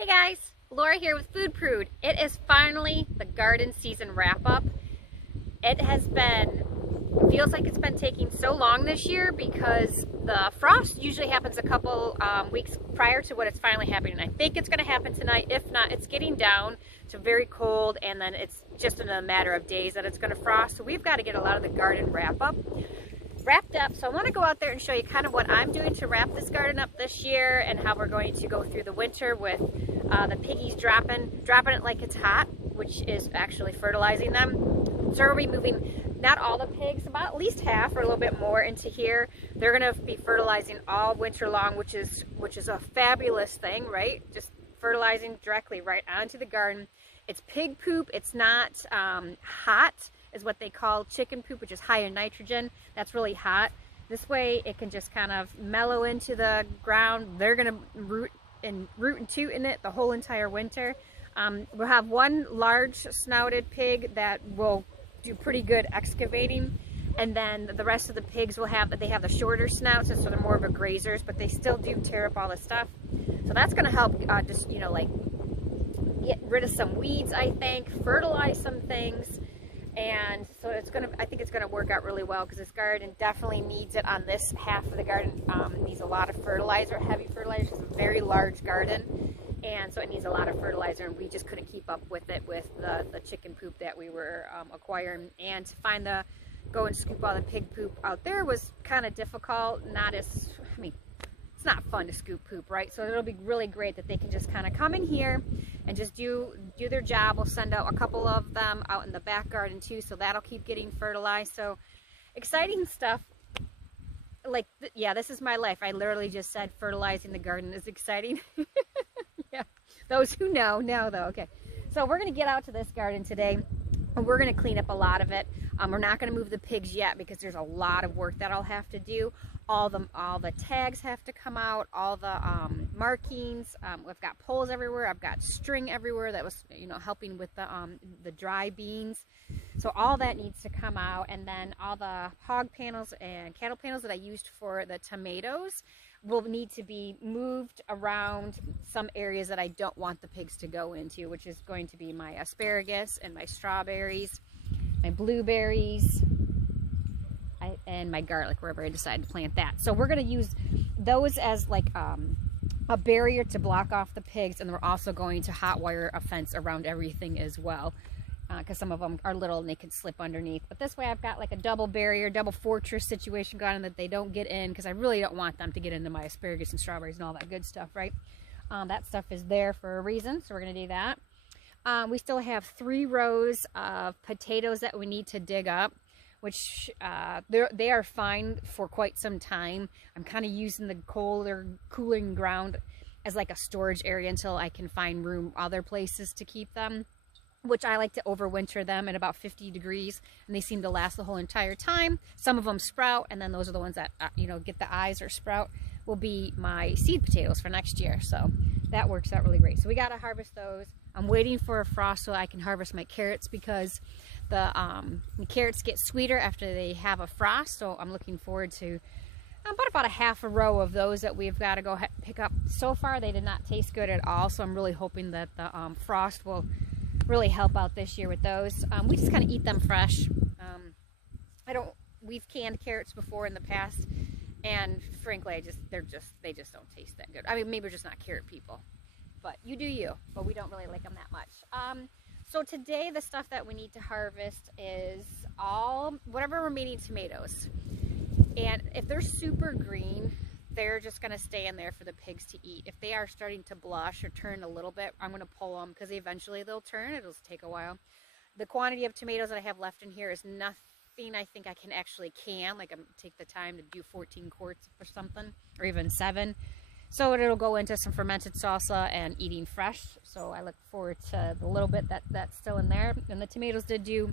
Hey guys, Laura here with Food Prude. It is finally the garden season wrap up. It has been, feels like it's been taking so long this year because the frost usually happens a couple weeks prior to when it's finally happening. I think it's going to happen tonight. If not, it's getting down to very cold, and then it's just in a matter of days that it's going to frost. So we've got to get a lot of the garden wrapped up. So I want to go out there and show you kind of what I'm doing to wrap this garden up this year and how we're going to go through the winter with the piggies dropping it like it's hot, which is actually fertilizing them. So we'll be moving not all the pigs, about at least half or a little bit more into here. They're going to be fertilizing all winter long, which is a fabulous thing, right? Just fertilizing directly right onto the garden. It's pig poop. It's not hot, is what they call chicken poop, which is high in nitrogen. That's really hot. This way it can just kind of mellow into the ground. They're going to root and toot in it the whole entire winter. We'll have one large snouted pig that will do pretty good excavating, and then the rest of the pigs will have the shorter snouts, and so they're more of a grazers, but they still do tear up all the stuff. So that's going to help just like get rid of some weeds, I think, fertilize some things. And so I think it's gonna work out really well, because this garden definitely needs it. On this half of the garden, needs a lot of fertilizer, heavy fertilizer. It's a very large garden, and so it needs a lot of fertilizer, and we just couldn't keep up with it with the chicken poop that we were acquiring. And to go and scoop all the pig poop out there was kind of difficult. It's not fun to scoop poop, right? So it'll be really great that they can just kind of come in here and just do their job. We'll send out a couple of them out in the back garden too, so that'll keep getting fertilized. So exciting stuff. Yeah, this is my life. I literally just said fertilizing the garden is exciting. Yeah, those who know though. Okay, so we're gonna get out to this garden today, and we're gonna clean up a lot of it. We're not gonna move the pigs yet because there's a lot of work that I'll have to do. All the tags have to come out, all the markings. We've got poles everywhere. I've got string everywhere that was, helping with the dry beans. So all that needs to come out, and then all the hog panels and cattle panels that I used for the tomatoes will need to be moved around some areas that I don't want the pigs to go into, which is going to be my asparagus and my strawberries, my blueberries, and my garlic, wherever I decide to plant that. So we're going to use those as like a barrier to block off the pigs, and we're also going to hot wire a fence around everything as well, because some of them are little and they can slip underneath. But this way I've got like a double barrier, double fortress situation going on, that they don't get in, because I really don't want them to get into my asparagus and strawberries and all that good stuff, right? That stuff is there for a reason, so we're going to do that. We still have 3 rows of potatoes that we need to dig up, which they are fine for quite some time. I'm kind of using the cooling ground as like a storage area until I can find other places to keep them, which I like to overwinter them at about 50 degrees, and they seem to last the whole entire time. Some of them sprout, and then those are the ones that get the eyes or sprout, will be my seed potatoes for next year. So that works out really great. So we got to harvest those. I'm waiting for a frost so I can harvest my carrots, because the carrots get sweeter after they have a frost. So I'm looking forward to about a half a row of those that we've got to go pick up. So far they did not taste good at all, so I'm really hoping that the frost will really help out this year with those. We just kind of eat them fresh. We've canned carrots before in the past, and frankly they just don't taste that good. I mean, maybe we're just not carrot people, but you do you, but we don't really like them that much. So today the stuff that we need to harvest is whatever remaining tomatoes. And if they're super green, they're just going to stay in there for the pigs to eat. If they are starting to blush or turn a little bit, I'm going to pull them, because eventually they'll turn. It'll take a while. The quantity of tomatoes that I have left in here is nothing I think I can actually can. Like, I'm take the time to do 14 quarts or something, or even 7. So it'll go into some fermented salsa and eating fresh. So I look forward to the little bit that's still in there. And the tomatoes did do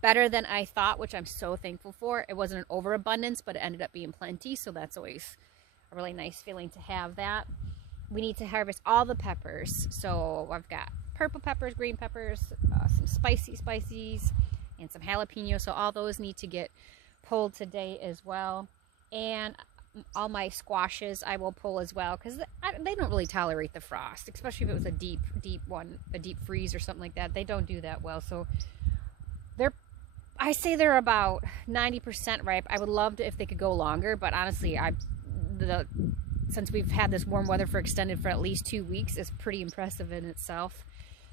better than I thought, which I'm so thankful for. It wasn't an overabundance, but it ended up being plenty. So that's always a really nice feeling to have that. We need to harvest all the peppers. So I've got purple peppers, green peppers, some spices, and some jalapenos. So all those need to get pulled today as well. And all my squashes I will pull as well, because they don't really tolerate the frost, especially if it was a deep one, a deep freeze or something like that. They don't do that well. So I say they're about 90% ripe. I would love to if they could go longer, but honestly, since we've had this warm weather for extended for at least 2 weeks, is pretty impressive in itself.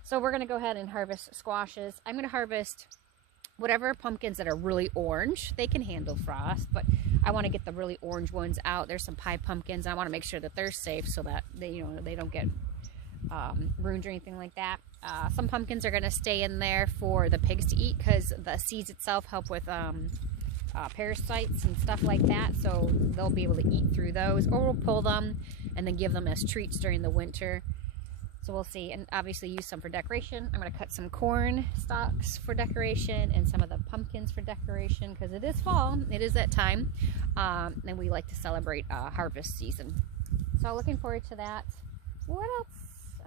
So we're gonna go ahead and harvest squashes. I'm gonna harvest whatever pumpkins that are really orange. They can handle frost, but I want to get the really orange ones out. There's some pie pumpkins. I want to make sure that they're safe so that they don't get ruined or anything like that. Some pumpkins are going to stay in there for the pigs to eat, because the seeds itself help with parasites and stuff like that, so they'll be able to eat through those, or we'll pull them and then give them as treats during the winter. So we'll see, and obviously use some for decoration. I'm going to cut some corn stalks for decoration and some of the pumpkins for decoration, because it is fall. It is that time, and we like to celebrate harvest season. So looking forward to that. What else?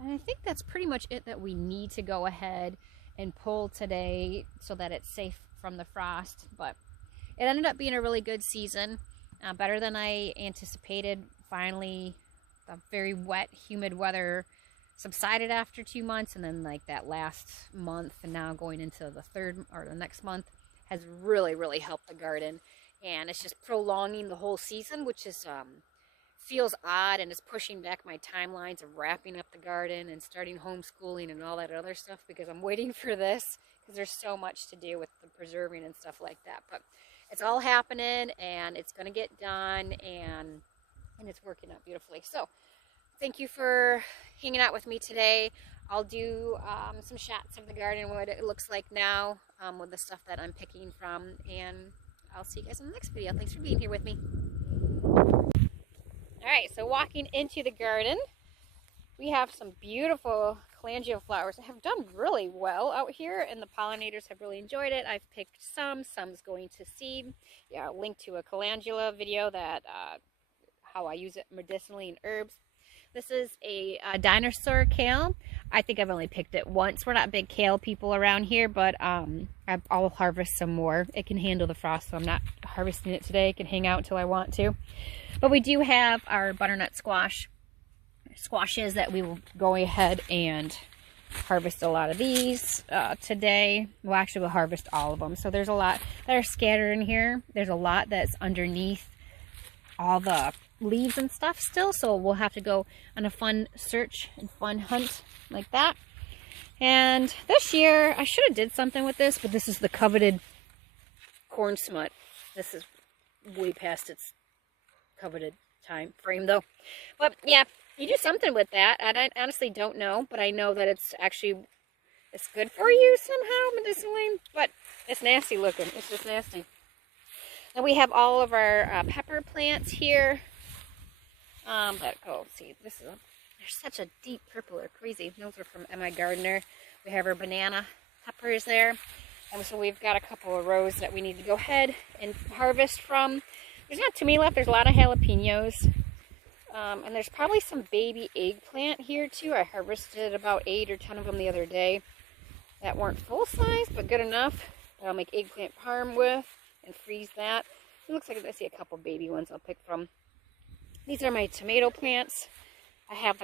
I think that's pretty much it that we need to go ahead and pull today so that it's safe from the frost. But it ended up being a really good season, better than I anticipated. Finally, the very wet, humid weather subsided after 2 months, and then like that last month and now going into the third or the next month has really helped the garden, and it's just prolonging the whole season, which is feels odd, and is pushing back my timelines of wrapping up the garden and starting homeschooling and all that other stuff, because I'm waiting for this, because there's so much to do with the preserving and stuff like that. But it's all happening, and it's going to get done, and it's working out beautifully. So thank you for hanging out with me today. I'll do some shots of the garden, what it looks like now, with the stuff that I'm picking from, and I'll see you guys in the next video. Thanks for being here with me. Alright, so walking into the garden, we have some beautiful calendula flowers that have done really well out here, and the pollinators have really enjoyed it. I've picked some's going to seed. Yeah, I'll link to a calendula video that how I use it medicinally in herbs. This is a dinosaur kale. I think I've only picked it once. We're not big kale people around here, but I'll harvest some more. It can handle the frost, so I'm not harvesting it today. It can hang out until I want to. But we do have our butternut squashes that we will go ahead and harvest a lot of these today. Well, actually, we'll harvest all of them. So there's a lot that are scattered in here. There's a lot that's underneath all the leaves and stuff still, so we'll have to go on a fun search and fun hunt like that. And this year I should have did something with this, but this is the coveted corn smut. This is way past its coveted time frame though, but yeah, you do something with that. I honestly don't know, but I know that it's good for you somehow medicinally, but it's nasty looking. It's just nasty. And we have all of our pepper plants here. But oh, see, they're such a deep purple, or crazy. Those are from Emma Gardner. We have our banana peppers there, and so we've got a couple of rows that we need to go ahead and harvest from. There's not too many left. There's a lot of jalapenos, and there's probably some baby eggplant here too. I harvested about 8 or 10 of them the other day that weren't full size, but good enough that I'll make eggplant parm with and freeze that. It looks like I see a couple baby ones I'll pick from. These are my tomato plants. I have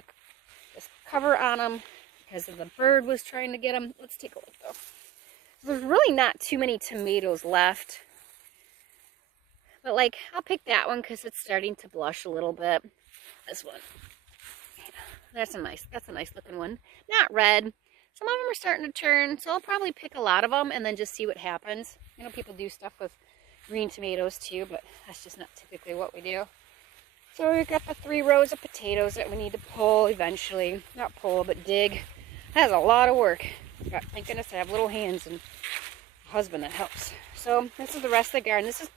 this cover on them because the bird was trying to get them. Let's take a look though. There's really not too many tomatoes left. But like, I'll pick that one because it's starting to blush a little bit. This one. That's a nice looking one. Not red. Some of them are starting to turn, so I'll probably pick a lot of them and then just see what happens. I know people do stuff with green tomatoes too, but that's just not typically what we do. So we've got the 3 rows of potatoes that we need to pull eventually. Not pull, but dig. That's a lot of work. Thank goodness I have little hands and a husband that helps. So this is the rest of the garden. This is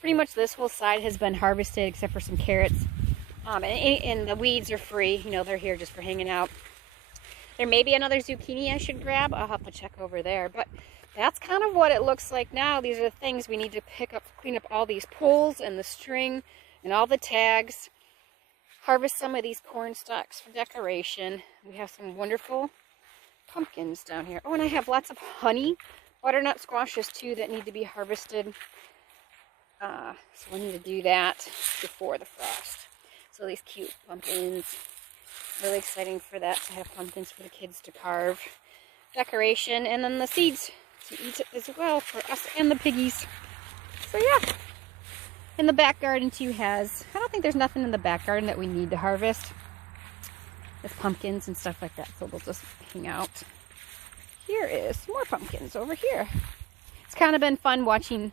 pretty much, this whole side has been harvested except for some carrots. And the weeds are free. You know, they're here just for hanging out. There may be another zucchini I should grab. I'll have to check over there. But that's kind of what it looks like now. These are the things we need to pick up, clean up all these poles and the string and all the tags. Harvest some of these corn stalks for decoration. We have some wonderful pumpkins down here. Oh, and I have lots of honey butternut squashes too that need to be harvested. So we need to do that before the frost. So these cute pumpkins. Really exciting for that, to have pumpkins for the kids to carve. Decoration, and then the seeds to eat as well for us and the piggies. So yeah. In the back garden too has, I don't think there's nothing in the back garden that we need to harvest. There's pumpkins and stuff like that, so they'll just hang out. Here is more pumpkins over here. It's kind of been fun watching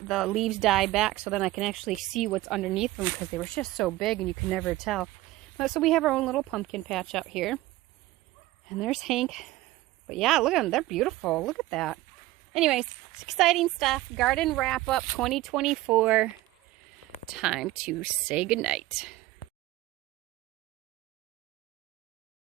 the leaves die back, so then I can actually see what's underneath them, because they were just so big and you can never tell. So we have our own little pumpkin patch out here. And there's Hank. But yeah, look at them. They're beautiful. Look at that. Anyways, it's exciting stuff. Garden wrap up 2024. Time to say goodnight.